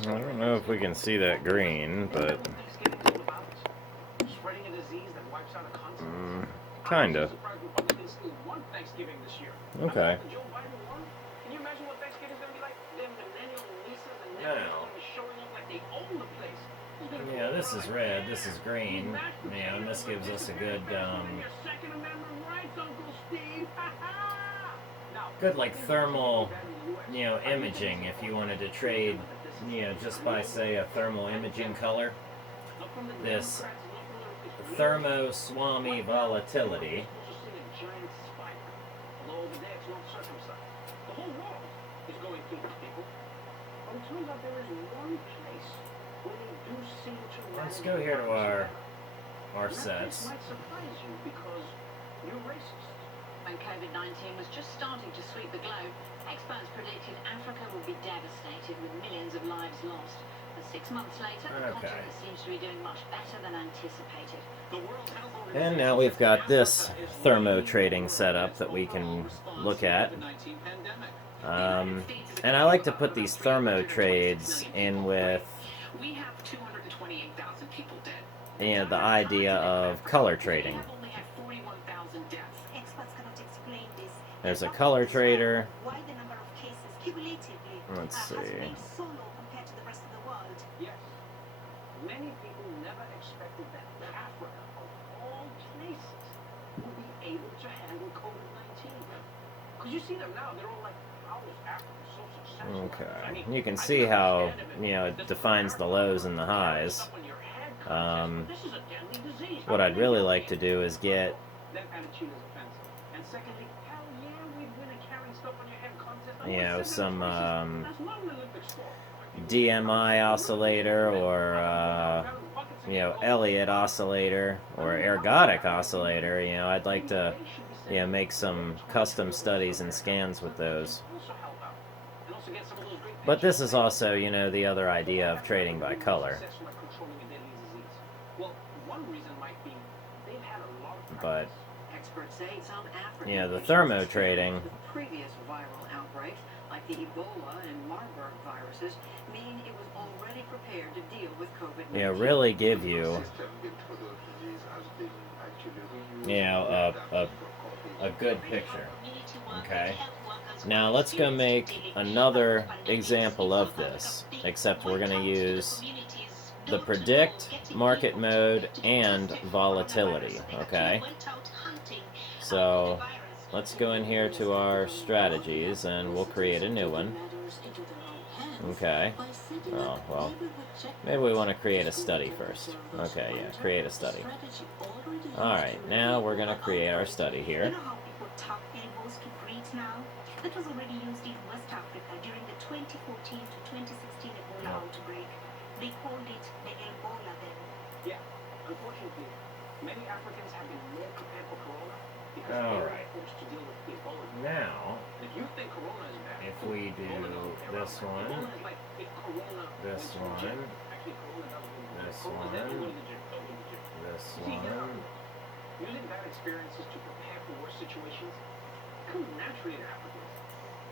I don't know if we can see that green, but kinda. Okay. Now, yeah, this is red, this is green, yeah, and this gives us a good, good like thermal, imaging if you wanted to trade, just by say a thermal imaging color. This Thermoswami volatility. Let's go here to our sets. When COVID-19 was just starting to sweep the globe, experts predicted Africa would be devastated with millions of lives lost. But 6 months later, the continent seems to be doing much better than anticipated. And now we've got this thermo trading setup that we can look at. And I like to put these thermo trades in with the idea of color trading. There's a color trader. Let's see. Many people never expected that Africa, of all places, would be able to handle COVID-19. Because you see them now, they're all like, how is Africa so successful? Okay, you can see how, it defines the lows and the highs. What I'd really like to do is get, some DMI oscillator or Elliott oscillator or ergodic oscillator. I'd like to make some custom studies and scans with those. But this is also the other idea of trading by color. But the thermo trading, like the Ebola and Marburg viruses, mean it was already prepared to deal with COVID-19. Really give you, a good picture. Okay. Now let's go make another example of this, except we're going to use the predict, market mode, and volatility. Okay. So let's go in here to our strategies and we'll create a new one. Okay. Oh, well, maybe we want to create a study first. Okay, yeah, create a study. Alright, now we're going to create our study here. That was already used in West Africa during the 2014 to 2016 Ebola outbreak. They called it the Ebola then. Yeah, unfortunately, many Africans have been more prepared for Corona. Alright, now, if we do this one, this one, this one, this one, using bad experiences to prepare for worse situations comes naturally to Africans.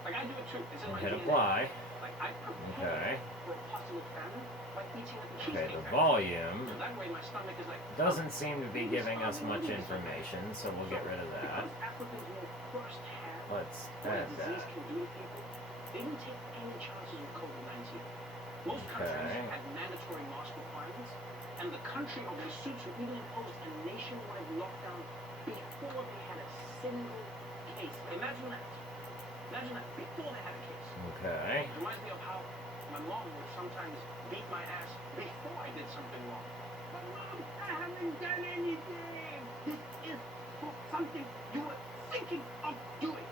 Like I do it too. It's in my DNA. Hit apply. Like I prepare for a possible famine. Okay, the volume doesn't seem to be giving us much information, so we'll get rid of that. Let's add that. Okay. And the country of the suits who even imposed a nationwide lockdown before they had a single case. Imagine that. Imagine that before they had a case. Okay. It reminds me of how my mom would sometimes beat my ass before I did something wrong. But Mom, I haven't done anything. This is something you were thinking of doing.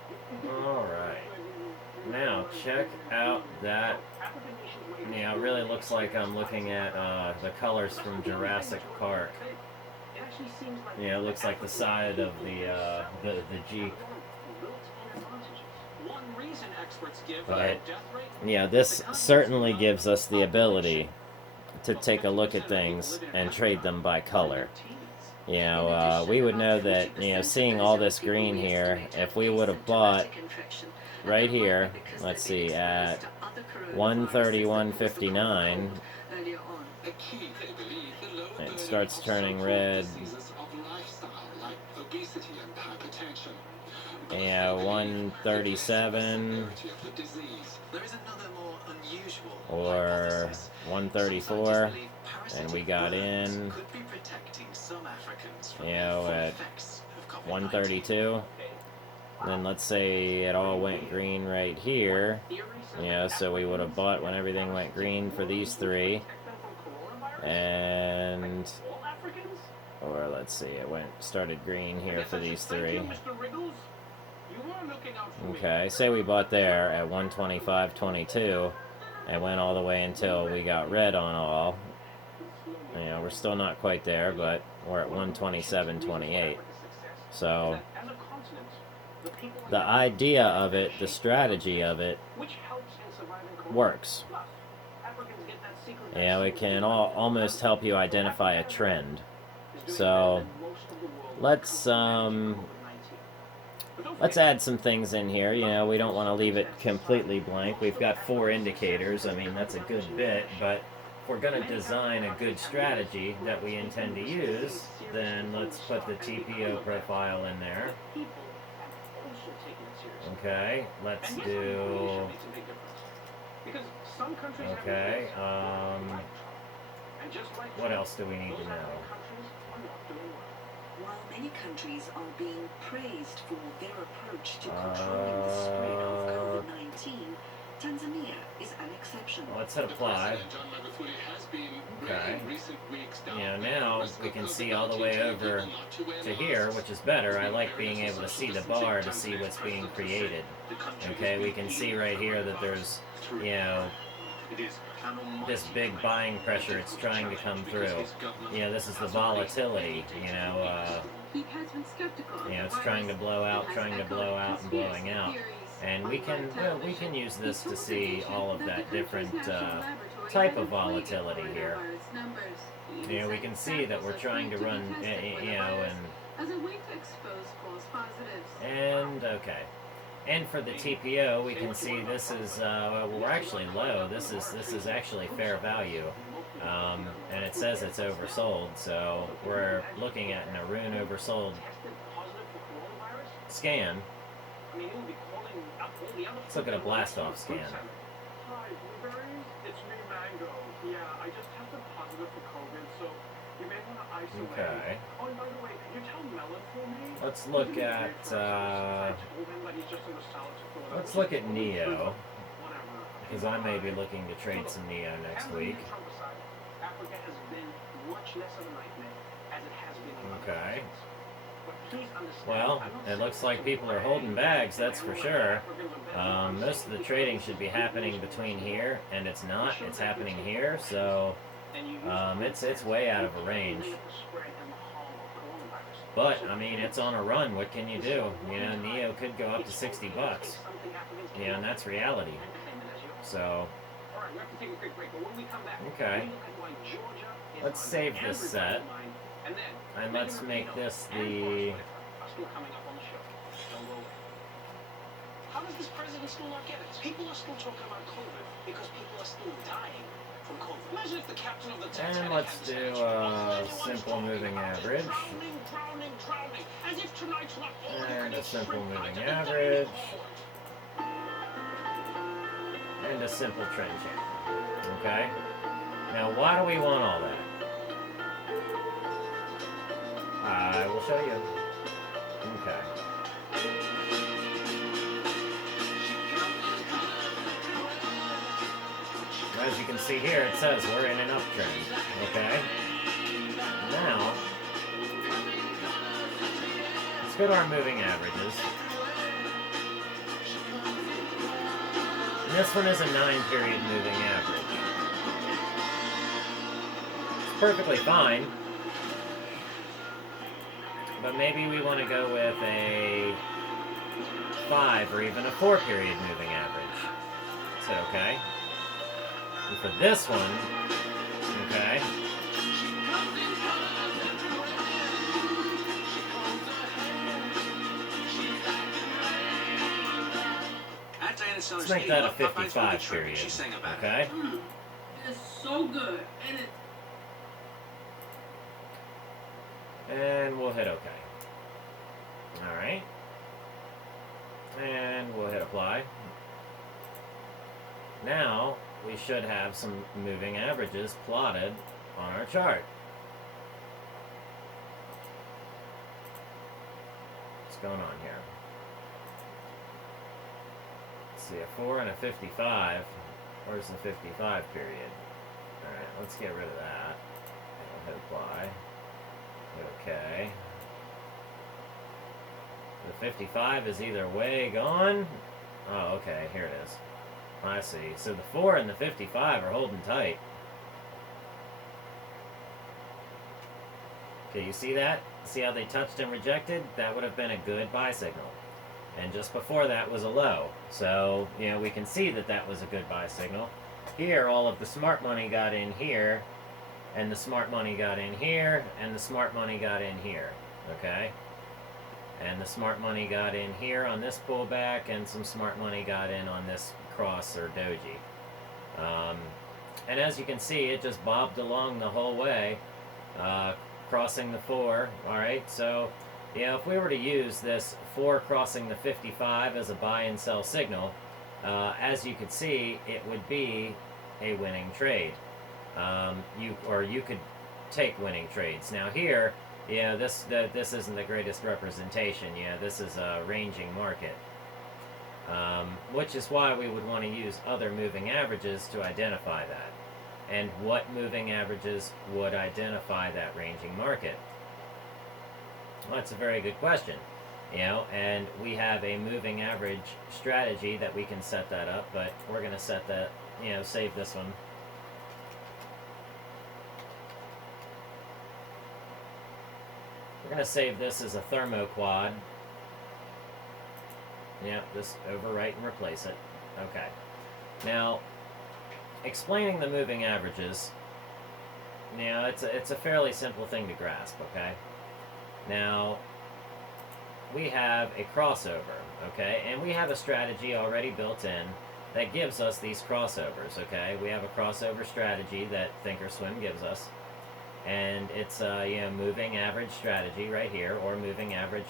Alright. Now, check out that. Yeah, it really looks like I'm looking at the colors from Jurassic Park. Yeah, it looks like the side of the Jeep. But, this certainly gives us the ability to take a look at things and trade them by color. you know, we would know that, you know, seeing all this green here, if we would have bought right here, let's see, at 131.59, it starts turning red. Yeah, 137 or 134, and we got in, you know, at 132. Then let's say it all went green right here, you know, so we would have bought when everything went green for these three, and, or let's see, it started green here for these three. Okay, say we bought there at 125.22 and went all the way until we got red on all. You know, we're still not quite there, but we're at 127.28. So the idea of it, the strategy of it, works. You know, it can almost help you identify a trend. So let's add some things in here. You know, we don't want to leave it completely blank. We've got 4 indicators. I mean, that's a good bit, but if we're going to design a good strategy that we intend to use, then let's put the TPO profile in there. Okay, let's do... Okay, what else do we need to know? While many countries are being praised for their approach to controlling the spread of COVID-19, Tanzania is an exception. Well, let's hit apply. Okay. You know, now we can see all the way over to here, which is better. I like being able to see the bar to see what's being created. Okay, we can see right here that there's, you know, this big buying pressure. It's trying to come through. You know, this is the volatility. You know, it's trying to blow out, and blowing out. And we can use this to see all of that different type of volatility here. You know, we can see that we're trying to run, you know, and okay. And for the TPO, we can see this is, well, we're actually low. This is actually fair value. And it says it's oversold, so we're looking at an Arun oversold scan. Let's look at a blast-off scan. Hi, Blueberries. It's me, Mango. Yeah, I just tested positive for COVID, so you may want to isolate. Okay. Oh, and by the way, could you tell Melon for me? Let's look at Neo, because I may be looking to trade some Neo next week. Africa has been much less of a nightmare as it has been. Okay. Well, it looks like people are holding bags, that's for sure. Most of the trading should be happening between here, and it's not. It's happening here, so it's way out of a range. But, I mean, it's on a run. What can you do? You know, Neo could go up to 60 bucks. You know, and that's reality. So, okay. Let's save this set. And let's make this the... How does this president still not get it? People are still talking about COVID because people are still dying from COVID. Imagine if the captain of the Titanic... And let's do simple moving average. Drowning, as if tonight's not all And a simple moving average. And a simple trend channel. Okay? Now, why do we want all that? I will show you. Okay. As you can see here, it says we're in an uptrend. Okay? Now, let's go to our moving averages. And this one is a 9-period moving average. It's perfectly fine. But maybe we want to go with a 5 or even a 4-period moving average. Is that okay? And for this one, okay, Let's make that a 55 period. Okay? It's so good. And we'll hit OK. Alright. And we'll hit apply. Now, we should have some moving averages plotted on our chart. What's going on here? Let's see, a 4 and a 55. Where's the 55 period? Alright, let's get rid of that. And we'll hit apply. Hit OK. The 55 is either way gone. Oh, okay, here it is. I see. So the 4 and the 55 are holding tight. Okay, you see that? See how they touched and rejected? That would have been a good buy signal. And just before that was a low. So, you know, we can see that that was a good buy signal. Here, all of the smart money got in here, and the smart money got in here, and the smart money got in here. Okay? And the smart money got in here on this pullback, and some smart money got in on this cross or doji. And as you can see, it just bobbed along the whole way, crossing the 4. Alright, so, you know, if we were to use this 4 crossing the 55 as a buy and sell signal, as you could see, it would be a winning trade. You could take winning trades. Now here, yeah, this isn't the greatest representation. Yeah, this is a ranging market, which is why we would want to use other moving averages to identify that. And what moving averages would identify that ranging market? Well, that's a very good question. You know, and we have a moving average strategy that we can set that up, but we're going to set that, you know, save this one. We're going to save this as a thermoquad. Yep, just overwrite and replace it. Okay. Now, explaining the moving averages, you know, it's a fairly simple thing to grasp, okay? Now, we have a crossover, okay? And we have a strategy already built in that gives us these crossovers, okay? We have a crossover strategy that Thinkorswim gives us. And it's a, you know, moving average strategy right here, or moving average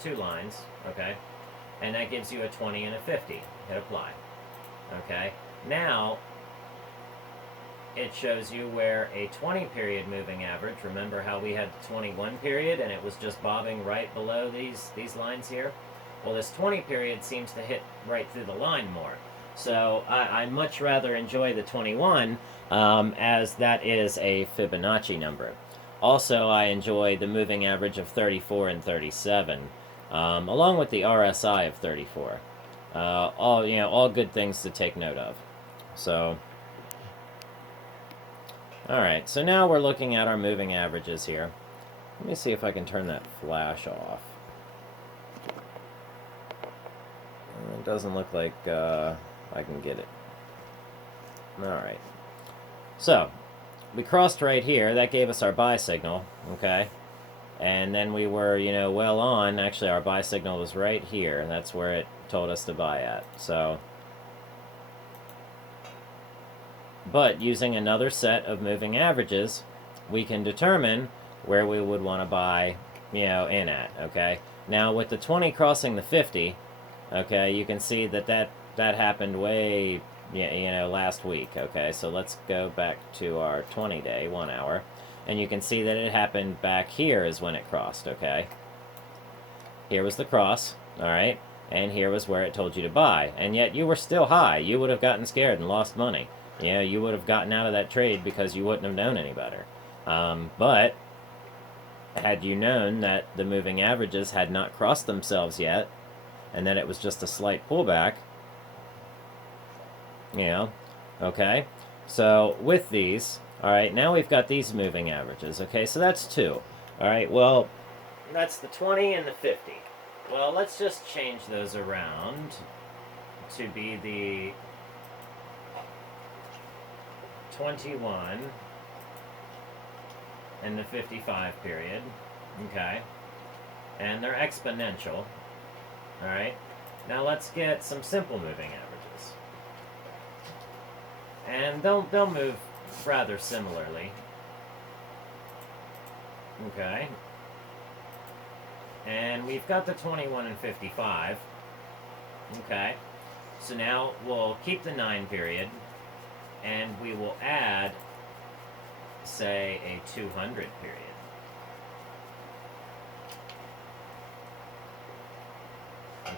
2 lines, okay? And that gives you a 20 and a 50. Hit apply. Okay? Now, it shows you where a 20 period moving average, remember how we had the 21 period and it was just bobbing right below these lines here? Well, this 20 period seems to hit right through the line more. So I much rather enjoy the 21 as that is a Fibonacci number. Also, I enjoy the moving average of 34 and 37, along with the RSI of 34. All good things to take note of. So, all right. So now we're looking at our moving averages here. Let me see if I can turn that flash off. It doesn't look like I can get it. All right. So, we crossed right here. That gave us our buy signal, okay? And then we were, you know, well on. Actually, our buy signal was right here. That's where it told us to buy at. So, but using another set of moving averages, we can determine where we would want to buy, you know, in at, okay? Now, with the 20 crossing the 50, okay, you can see that happened way, you know, last week, okay? So let's go back to our 20-day, 1 hour, and you can see that it happened back here is when it crossed, okay? Here was the cross, all right? And here was where it told you to buy, and yet you were still high. You would have gotten scared and lost money. You know, you would have gotten out of that trade because you wouldn't have known any better. But had you known that the moving averages had not crossed themselves yet, and that it was just a slight pullback, you know, okay? So with these, all right, now we've got these moving averages, okay? So that's 2. All right, well, that's the 20 and the 50. Well, let's just change those around to be the 21 and the 55 period, okay? And they're exponential, all right? Now let's get some simple moving averages. And they'll move rather similarly. Okay. And we've got the 21 and 55. Okay. So now we'll keep the 9 period, and we will add, say, a 200 period.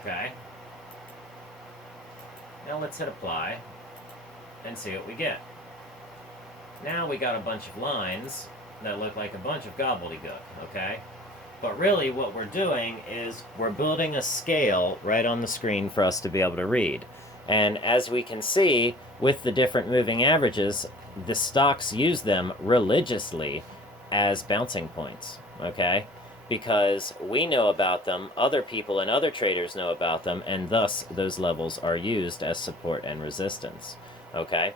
Okay. Now let's hit apply and see what we get. Now we got a bunch of lines that look like a bunch of gobbledygook, okay? But really what we're doing is we're building a scale right on the screen for us to be able to read. And as we can see, with the different moving averages, the stocks use them religiously as bouncing points, okay? Because we know about them, other people and other traders know about them, and thus those levels are used as support and resistance, okay?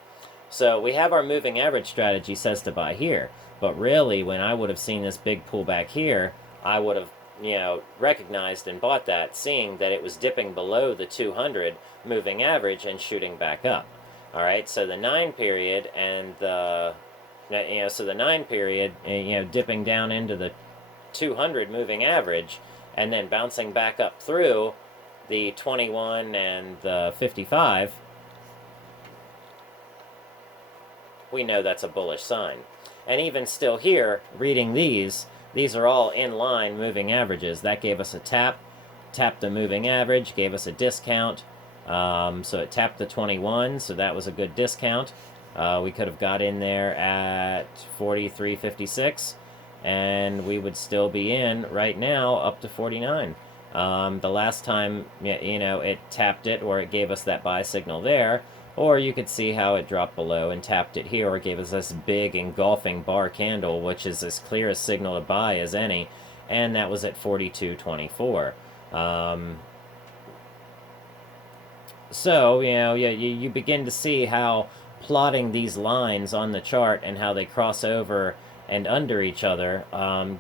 So we have our moving average strategy says to buy here, but really when I would have seen this big pullback here, I would have, recognized and bought that, seeing that it was dipping below the 200 moving average and shooting back up. All right, so the 9 period and the, so the 9 period, dipping down into the 200 moving average and then bouncing back up through the 21 and the 55, we know that's a bullish sign. And even still here, reading these are all in-line moving averages. That gave us a tap, tapped the moving average, gave us a discount. So it tapped the 21, so that was a good discount. We could have got in there at 43.56, and we would still be in right now up to 49. The last time, it tapped it, or it gave us that buy signal there, or you could see how it dropped below and tapped it here, or gave us this big engulfing bar candle, which is as clear a signal to buy as any, and that was at 42.24. So, you begin to see how plotting these lines on the chart and how they cross over and under each other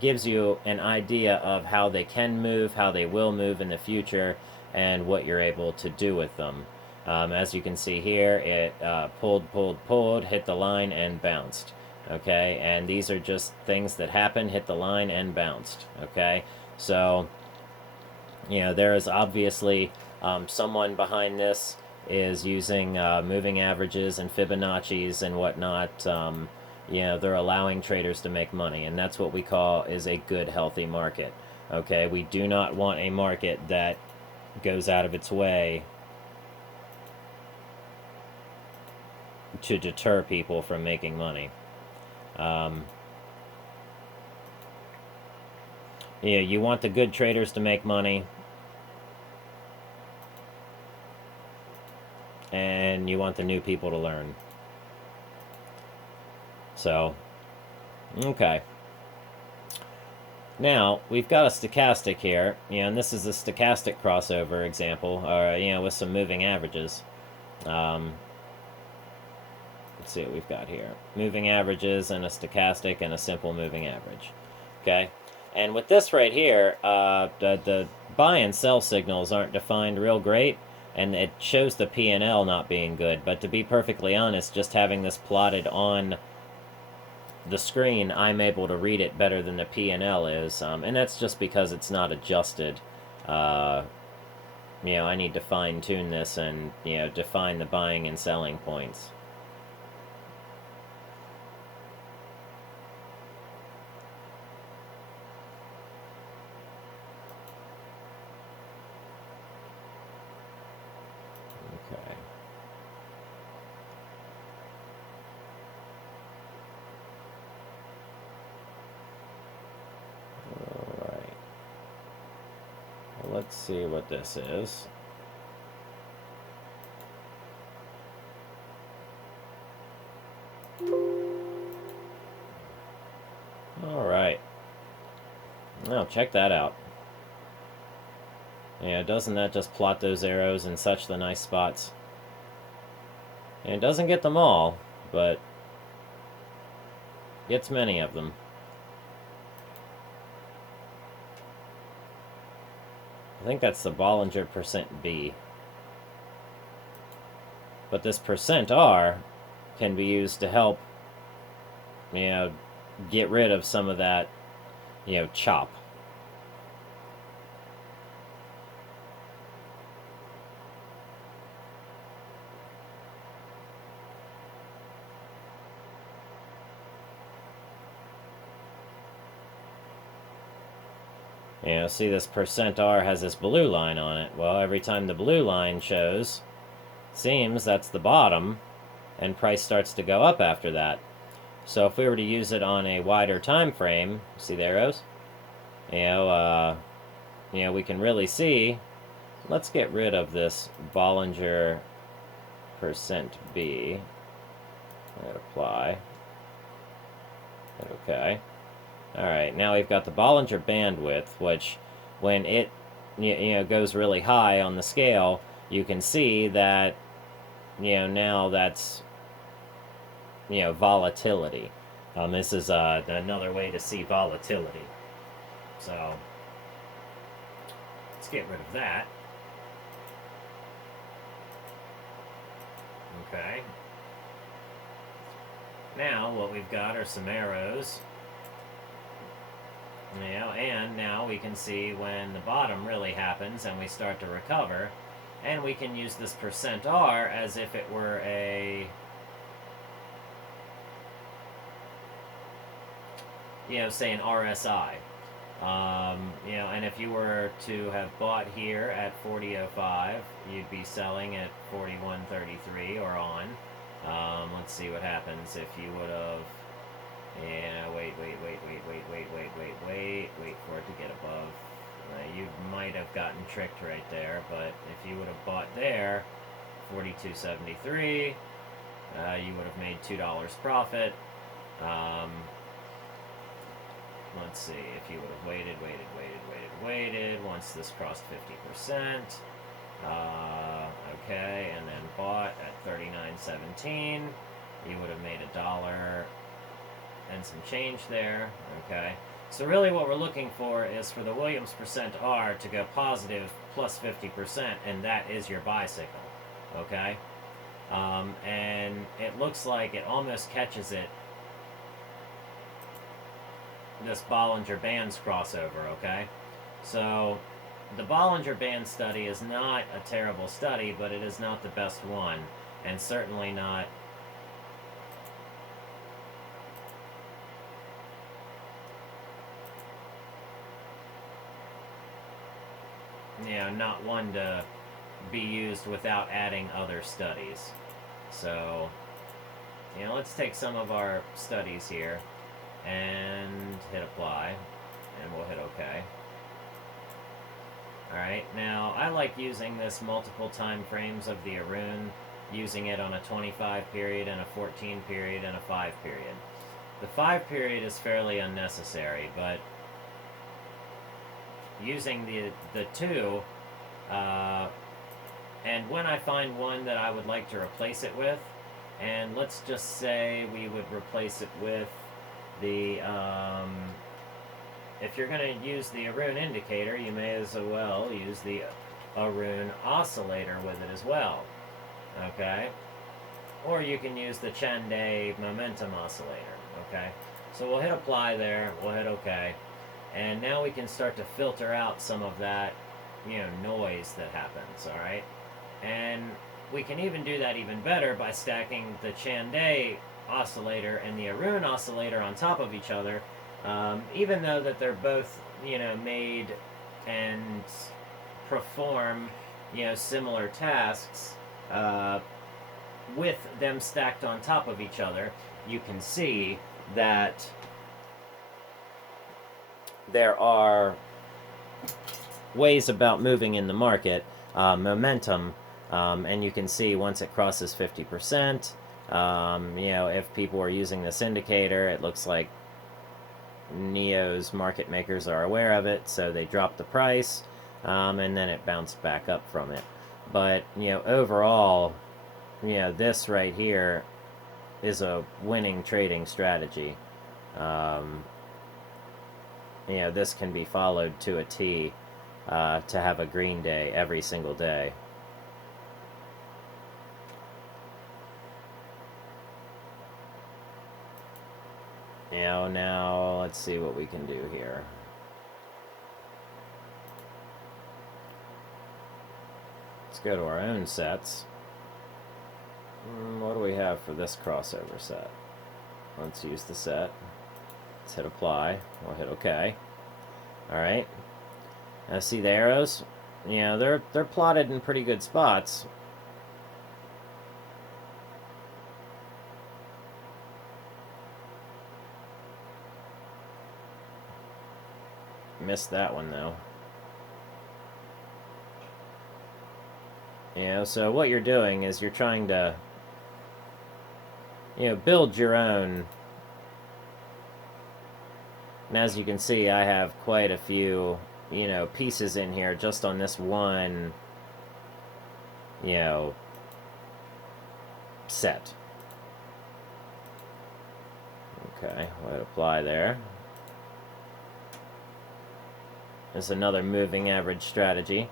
gives you an idea of how they can move, how they will move in the future, and what you're able to do with them. As you can see here, it pulled, hit the line, and bounced. Okay, and these are just things that happen, hit the line, and bounced. Okay, so, there is obviously someone behind this is using moving averages and Fibonacci's and whatnot. They're allowing traders to make money, and that's what we call is a good, healthy market. Okay, we do not want a market that goes out of its way to deter people from making money. You want the good traders to make money, and you want the new people to learn. So, okay. Now, we've got a stochastic here, and this is a stochastic crossover example, or, with some moving averages. Let's see what we've got here. Moving averages and a stochastic and a simple moving average. Okay? And with this right here, the buy and sell signals aren't defined real great, and it shows the P&L not being good. But to be perfectly honest, just having this plotted on the screen, I'm able to read it better than the P&L is. And that's just because it's not adjusted. I need to fine-tune this and, define the buying and selling points. Okay. Alright. Well, let's see what this is. Alright. Now, check that out. Yeah, doesn't that just plot those arrows in such the nice spots? And it doesn't get them all, but gets many of them. I think that's the Bollinger %B. But this percent R can be used to help, get rid of some of that, chop. See this percent R has this blue line on it. Well, every time the blue line shows, seems that's the bottom, and price starts to go up after that. So if we were to use it on a wider time frame, see the arrows? We can really see. Let's get rid of this Bollinger percent B. Hit apply. Hit OK. Alright, now we've got the Bollinger bandwidth, which when it goes really high on the scale, you can see that now that's volatility. This is another way to see volatility. So let's get rid of that. Okay. Now what we've got are some arrows. And now we can see when the bottom really happens and we start to recover, and we can use this percent R as if it were a, say an RSI. And if you were to have bought here at 40.05, you'd be selling at 41.33 or on. Let's see what happens if you would have. Wait for it to get above. You might have gotten tricked right there, but if you would have bought there, 42.73, you would have made $2 profit. Let's see, if you would have waited, once this crossed 50%, okay, and then bought at 39.17, you would have made $1 and some change there, okay? So really what we're looking for is for the Williams percent R to go positive plus 50%, and that is your buy signal, okay? And it looks like it almost catches it, this Bollinger Bands crossover, okay? So the Bollinger Band study is not a terrible study, but it is not the best one, and certainly not not one to be used without adding other studies. So, let's take some of our studies here and hit apply, and we'll hit OK. Alright, now I like using this multiple time frames of the Arun, using it on a 25 period and a 14 period and a 5 period. The 5 period is fairly unnecessary, but using the two, and when I find one that I would like to replace it with, and let's just say we would replace it with the, if you're going to use the Arun indicator, you may as well use the Arun oscillator with it as well, okay? Or you can use the Chande momentum oscillator, okay? So we'll hit apply there, we'll hit OK. And now we can start to filter out some of that, noise that happens, all right? And we can even do that even better by stacking the Chande oscillator and the Arun oscillator on top of each other, even though that they're both, made and perform, similar tasks, with them stacked on top of each other, you can see that there are ways about moving in the market, momentum, and you can see once it crosses 50%, if people are using this indicator, it looks like NEO's market makers are aware of it, so they dropped the price, and then it bounced back up from it. But, overall, this right here is a winning trading strategy. This can be followed to a T to have a green day every single day. You know, now let's see what we can do here. Let's go to our own sets. What do we have for this crossover set? Let's use the set. Let's hit apply. We'll hit OK. Alright. Now see the arrows? You know, they're plotted in pretty good spots. Missed that one though. You know, so what you're doing is you're trying to, you know, build your own. And as you can see, I have quite a few, you know, pieces in here just on this one, you know, set. Okay, we'll hit apply there. There's another moving average strategy.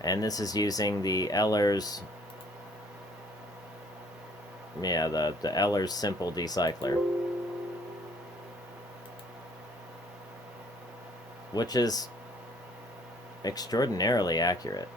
And this is using the Ehlers, yeah, the Ehlers simple decycler, which is extraordinarily accurate.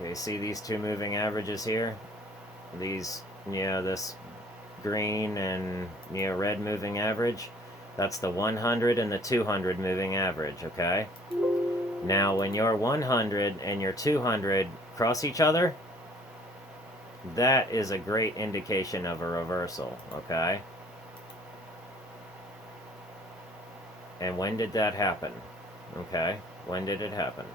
Okay, see these two moving averages here? These, you know, this green and, you know, red moving average? That's the 100 and the 200 moving average, okay? Now, when your 100 and your 200 cross each other, that is a great indication of a reversal, okay? And when did that happen? Okay, when did it happen?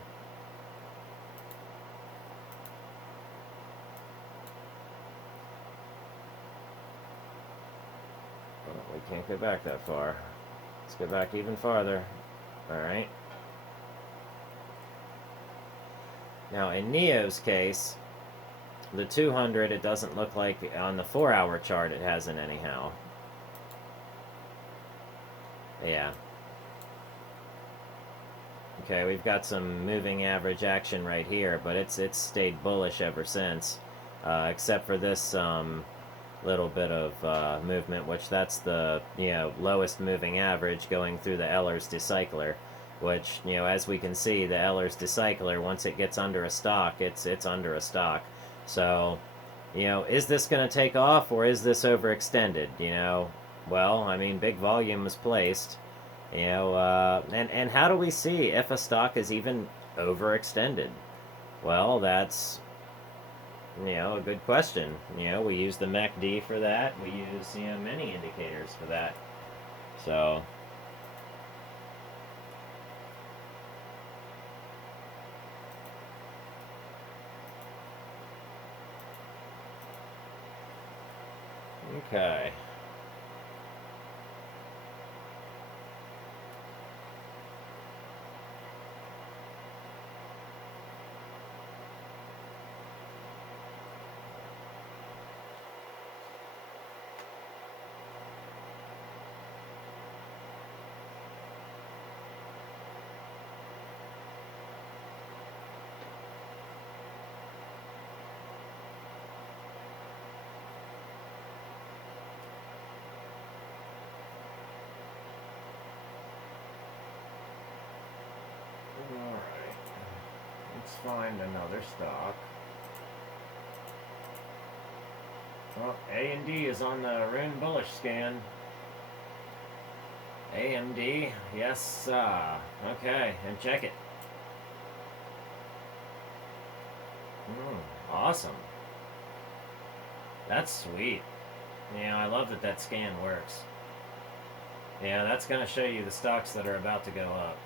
We can't go back that far. Let's go back even farther. Alright. Now, in Neo's case, the 200, it doesn't look like on the 4-hour chart it hasn't anyhow. Yeah. Okay, we've got some moving average action right here, but it's stayed bullish ever since. Except for this little bit of movement, which that's the, you know, lowest moving average going through the Ehlers decycler, which, you know, as we can see, the Ehlers decycler, once it gets under a stock, it's under a stock. So, you know, is this going to take off, or is this overextended? You know, well, I mean, big volume was placed, you know, and how do we see if a stock is even overextended? Well, that's, you know, a good question. You know, we use the MACD for that. We use, you know, many indicators for that. So, okay. Alright, let's find another stock. Well, A&D is on the Rune Bullish scan. AMD, yes, okay, and check it. Awesome. That's sweet. You know, I love that that scan works. Yeah, that's going to show you the stocks that are about to go up.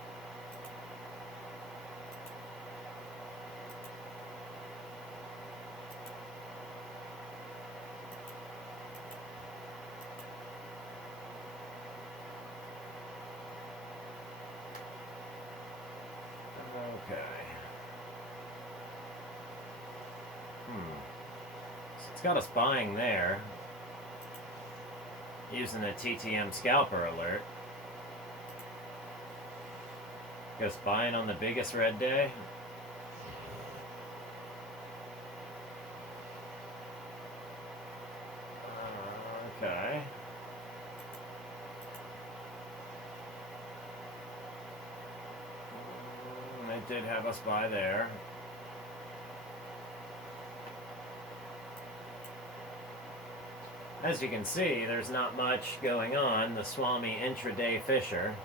Okay. So it's got us buying there. Using the TTM scalper alert. Just buying on the biggest red day. Okay. They did have us buy there. As you can see, there's not much going on. The Swami intraday Fisher.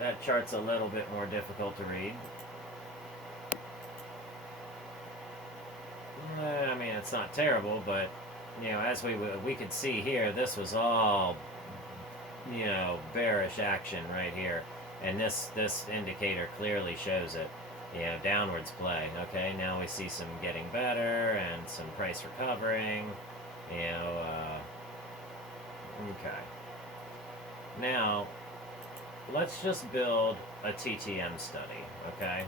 That chart's a little bit more difficult to read. I mean, it's not terrible, but, you know, as we could see here, this was all, you know, bearish action right here. And this indicator clearly shows it. You know, downwards play. Okay, now we see some getting better and some price recovering. You know, okay. Now, let's just build a TTM study, okay?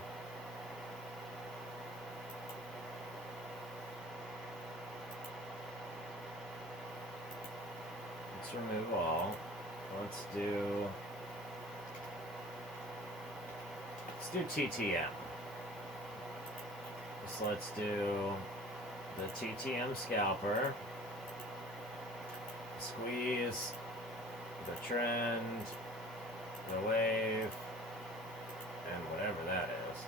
Let's remove all. Let's do TTM. So let's do the TTM scalper, squeeze, the trend, the wave, and whatever that is.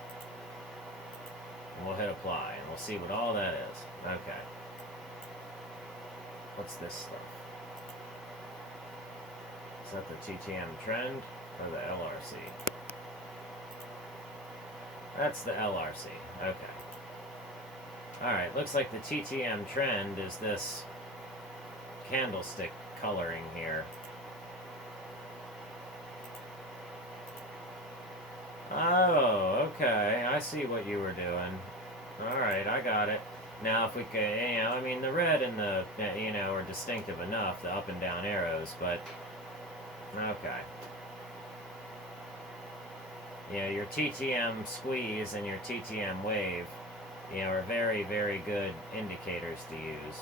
And we'll hit apply, and we'll see what all that is. Okay. What's this stuff? Is that the TTM trend or the LRC? That's the LRC. Okay. Alright, looks like the TTM trend is this candlestick coloring here. Oh, okay. I see what you were doing. Alright, I got it. Now if we could, you know, I mean the red and the, you know, are distinctive enough, the up and down arrows, but, okay. You know, your TTM squeeze and your TTM wave, you know, are very, very good indicators to use.